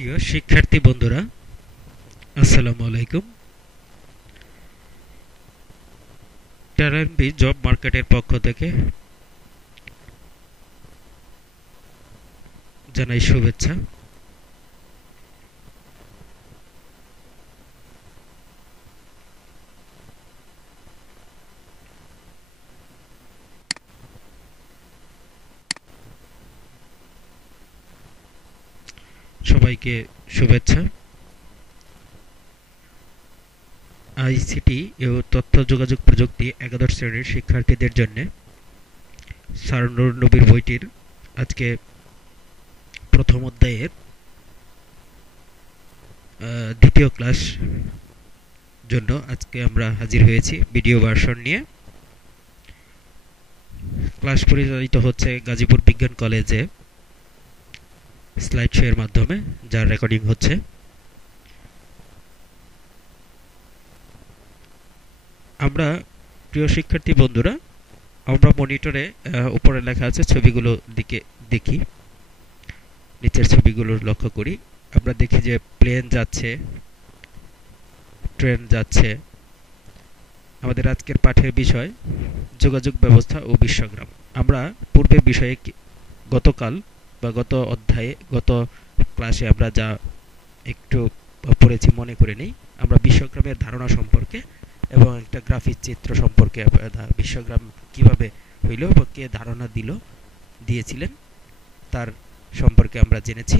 প্রিয় শিক্ষার্থী বন্ধুরা, আসসালামু আলাইকুম। টেরানবি জব মার্কেটের পক্ষ থেকে জানাই শুভেচ্ছা। সবাইকে শুভেচ্ছা। আইসিটি ও তথ্য যোগাযোগ প্রযুক্তি একাদশ শ্রেণীর শিক্ষার্থীদের জন্য স্যার নূর নবীর বইটির আজকে প্রথম অধ্যায়ের দ্বিতীয় ক্লাস জন্য আজকে আমরা হাজির হয়েছি ভিডিও ভার্সন নিয়ে। ক্লাস পরিচালিত হচ্ছে গাজীপুর বিজ্ঞান কলেজে স্লাইড শো এর মাধ্যমে, যার রেকর্ডিং হচ্ছে। আমরা প্রিয় শিক্ষার্থী বন্ধুরা, আমরা মনিটরে উপরে লেখা আছে ছবিগুলো দিকে দেখি, নিচের ছবিগুলো লক্ষ্য করি। আমরা দেখি যে প্লেন যাচ্ছে, ট্রেন যাচ্ছে। আমাদের আজকের পাঠের বিষয় যোগাযোগ ব্যবস্থা ও বিশ্বগ্রাম। আমরা পূর্বের বিষয়ে গতকাল বা গত অধ্যায়ে, গত ক্লাসে আমরা যা একটু পড়েছি মনে করে নেই। আমরা বিশ্বগ্রামের ধারণা সম্পর্কে এবং একটা গ্রাফিক চিত্র সম্পর্কে, বিশ্বগ্রাম কিভাবে হইল বা কে ধারণা দিয়েছিলেন তার সম্পর্কে আমরা জেনেছি।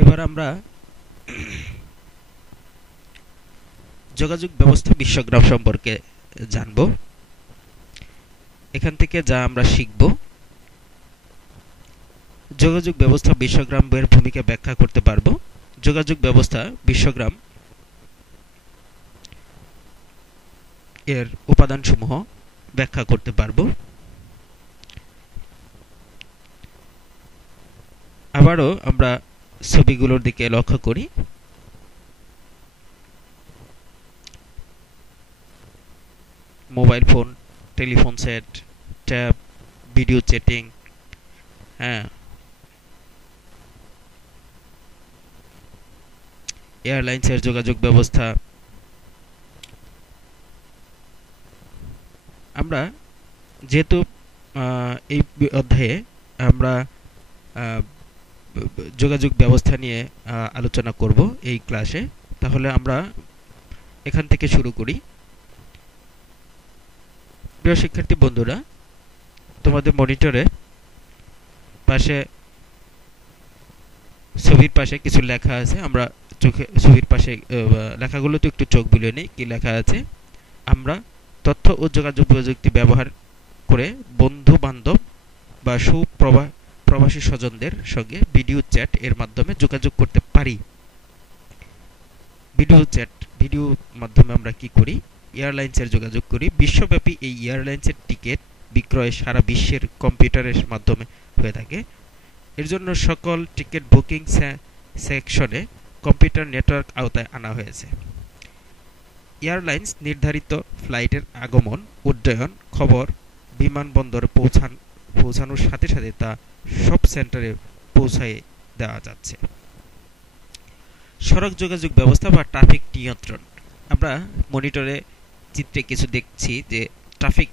এবার আমরা যোগাযোগ ব্যবস্থা বিশ্বগ্রাম সম্পর্কে জানব। এখান থেকে যা আমরা শিখব, যোগাযোগ ব্যবস্থা বিশ্বগ্রামের ভূমিকা ব্যাখ্যা করতে পারব। যোগাযোগ ব্যবস্থা বিশ্বগ্রাম এর উপাদানসমূহ ব্যাখ্যা করতে পারব। আবারও আমরা ছবিগুলোর দিকে লক্ষ্য করি। Mobile phone, telephone set, tab, video chatting, এয়ারলাইন্সের যোগাযোগ ব্যবস্থা। আমরা যেহেতু এই অধ্যায়ে আমরা যোগাযোগ ব্যবস্থা নিয়ে আলোচনা করব এই ক্লাসে, তাহলে আমরা এখান থেকে শুরু করি। প্রিয় শিক্ষার্থী বন্ধুরা, তোমাদের মনিটরে পাশে, ছবির পাশে কিছু লেখা আছে। আমরা ছবির পাশে লেখাগুলো তো একটু চোখ বুলিয়ে নেই। কি লেখা আছে? আমরা তথ্য ও যোগাযোগ প্রযুক্তি ব্যবহার করে বন্ধু বান্ধব বা প্রবাসী স্বজনদের সঙ্গে ভিডিও চ্যাট এর মাধ্যমে যোগাযোগ করতে পারি। ভিডিও মাধ্যমে আমরা কি করি? এয়ারলাইন্সের যোগাযোগ করি। বিশ্বব্যাপী এই এয়ারলাইন্সের টিকিট বিক্রয় সারা বিশ্বের কম্পিউটারের মাধ্যমে হয়ে থাকে। এর জন্য সকল টিকিট বুকিং সেকশনে কম্পিউটার নেটওয়ার্ক আওতায় আনা হয়েছে। এয়ারলাইন্স নির্ধারিত ফ্লাইটের আগমন, উড্ডয়ন খবর বিমানবন্দরে পৌঁছানোর সাথে সাথে তা সব সেন্টারে পৌঁছায় দেওয়া যাচ্ছে। সড়ক যোগাযোগ ব্যবস্থা বা ট্রাফিক নিয়ন্ত্রণ। আমরা মনিটরে চিত্রে কিছু দেখছি যে ট্রাফিক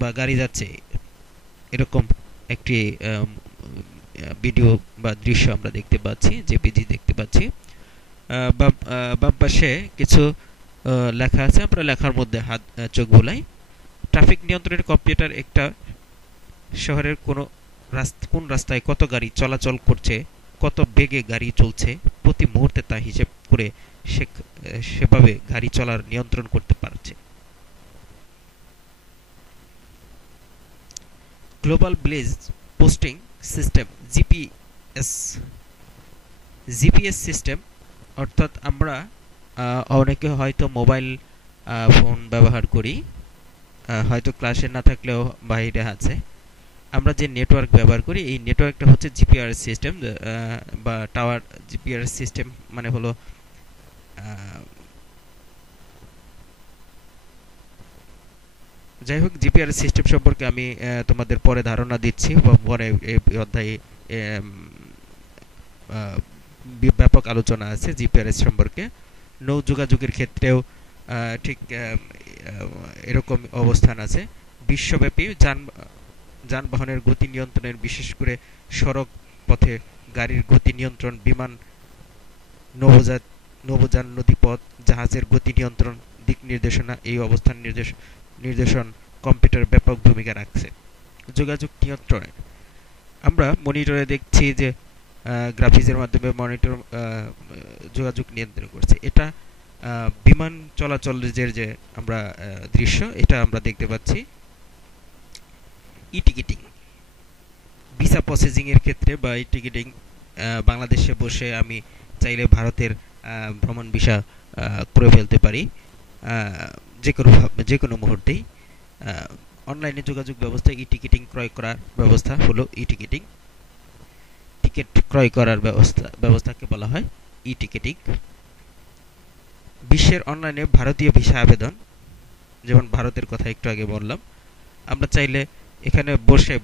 বা গাড়ি যাচ্ছে, এরকম একটি ভিডিও বা দৃশ্য আমরা দেখতে পাচ্ছি, জেপিজি দেখতে পাচ্ছি। বাম পাশে কিছু লেখা আছে, আমরা লেখার মধ্যে চোখ বুলাই। ট্রাফিক নিয়ন্ত্রণের কম্পিউটার একটা শহরের কোন রাস্তায় কত গাড়ি চলাচল করছে, কত বেগে গাড়ি চলছে, প্রতি মুহূর্তে তা হিসেব করে সেভাবে গাড়ি চলার নিয়ন্ত্রণ করতে পারছে। Global village posting system, GPS system, অর্থাৎ আমরা অনেকে হয়তো মোবাইল ফোন ব্যবহার করি, হয়তো ক্লাসে না থাকলেও বাইরে আছে। আমরা যে নেটওয়ার্ক ব্যবহার করি, এই নেটওয়ার্কটা হচ্ছে জিপিআরএস সিস্টেম বা টাওয়ার। জিপিআরএস সিস্টেম মানে হলো যাই হোক, জিপিআরএস সিস্টেম সম্পর্কে আমি তোমাদের পরে ধারণা দিচ্ছি, বা পরে এই অধ্যায়ে এম, আহ, ব্যাপক আলোচনা আছে জিপিআরএস সম্পর্কে। নৌ যোগাযোগের ক্ষেত্রেও ঠিক এরকম অবস্থান আছে। বিশ্বব্যাপী যানবাহনের গতি নিয়ন্ত্রণের, বিশেষ করে সড়ক পথে গাড়ির গতি নিয়ন্ত্রণ, বিমান, নৌযান নৌযান নদীপথ, জাহাজের গতি নিয়ন্ত্রণ, দিক নির্দেশনা, এই অবস্থান নির্দেশন কম্পিউটার ব্যাপক ভূমিকা রাখছে। যোগাযোগ নিয়ন্ত্রণে আমরা মনিটরে দেখছি যে গ্রাফিক্সের মাধ্যমে মনিটর যোগাযোগ নিয়ন্ত্রণ করছে। এটা বিমান চলাচলের যে আমরা দৃশ্য, এটা আমরা দেখতে পাচ্ছি। ই টিকিটিং, ভিসা প্রসেসিং এর ক্ষেত্রে বা ই টিকিটিং, বাংলাদেশে বসে আমি চাইলে ভারতের ভ্রমণ ভিসা করে ফেলতে পারি যে কোনো মুহূর্তেই। অনলাইনে যোগাযোগ ব্যবস্থা, ই টিকিটিং ক্রয় করার ব্যবস্থা হলো ই টিকিটিং। টিকিট ক্রয় করার ব্যবস্থাকে বলা হয় ই টিকিটিং। বিশ্বের অনলাইনে ভারতীয় ভিসা আবেদন, যেমন ভারতের কথা একটু আগে বললাম, আমরা চাইলে এখানে বসে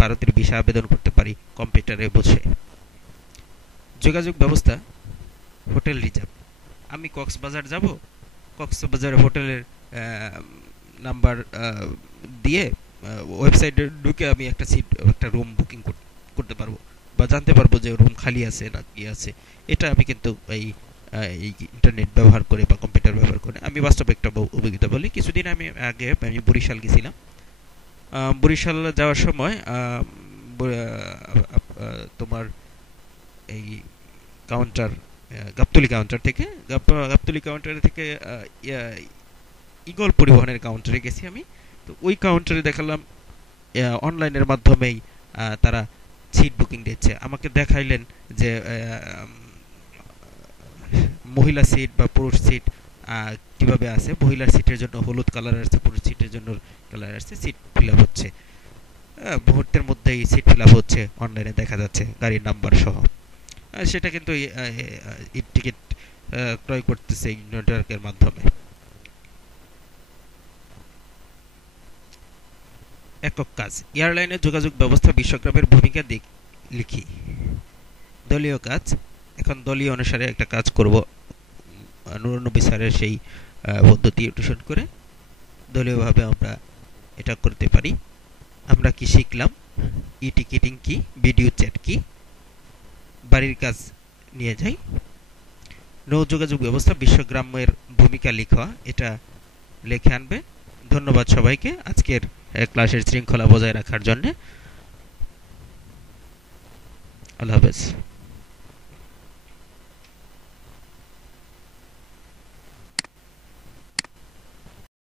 ভারতের ভিসা আবেদন করতে পারি কম্পিউটারে বসে। যোগাযোগ ব্যবস্থা, হোটেল রিজার্ভ, আমি কক্সবাজার যাব, কক্সবাজারে হোটেলের নাম্বার দিয়ে ওয়েবসাইটে ঢুকে আমি একটা রুম বুকিং করতে পারবো, বা জানতে পারবো যে রুম খালি আছে না কি আছে। এটা আমি কিন্তু এই ইন্টারনেট ব্যবহার করে বা কম্পিউটার ব্যবহার করে আমি বাস্তবে একটা অভিজ্ঞতা বলি। কিছুদিন আগে আমি বরিশাল গেছিলাম। বরিশাল যাওয়ার সময় তোমার এই কাউন্টার, গাবতলী কাউন্টার থেকে গাবতলী কাউন্টার থেকে ইগল পরিবহনের কাউন্টারে গেছি আমি। তো ওই কাউন্টারে দেখালাম অনলাইনের মাধ্যমেই তারা সিট বুকিং দিচ্ছে। আমাকে দেখাইলেন যে মহিলা সিট বা পুরুষ সিট কিভাবে আছে। মহিলার সিটের জন্য হলুদ কালার আসছে, পুরুষ সিটের জন্য কালার আসছে, সিট ফিল আপ হচ্ছে। মুহূর্তের মধ্যেই সিট ফিল আপ হচ্ছে, অনলাইনে দেখা যাচ্ছে গাড়ির নাম্বার সহ। সেটা কিন্তু টিকিট ক্রয় করতেছে এই নেটওয়ার্কের মাধ্যমে। একক কাজ, এয়ারলাইনের যোগাযোগ ব্যবস্থা বিশ্বগ্রামের ভূমিকা লিখি। দলীয় কাজ, এখন দলীয় অনুসারে একটা কাজ করব, নুরানব্বই স্যারের সেই পদ্ধতি অনুসরণ করে দলীয়ভাবে আমরা এটা করতে পারি। আমরা কি শিখলাম? ই টিকিটিং কি, ভিডিও চ্যাট কি। বাড়ির কাজ নিয়ে যাই। নৌ যোগাযোগ ব্যবস্থা বিশ্বগ্রামের ভূমিকা লিখা, এটা লিখে আনবে। ধন্যবাদ সবাইকে আজকের ক্লাসের শৃঙ্খলা বজায় রাখার জন্য। আল্লাহ হাফেজ।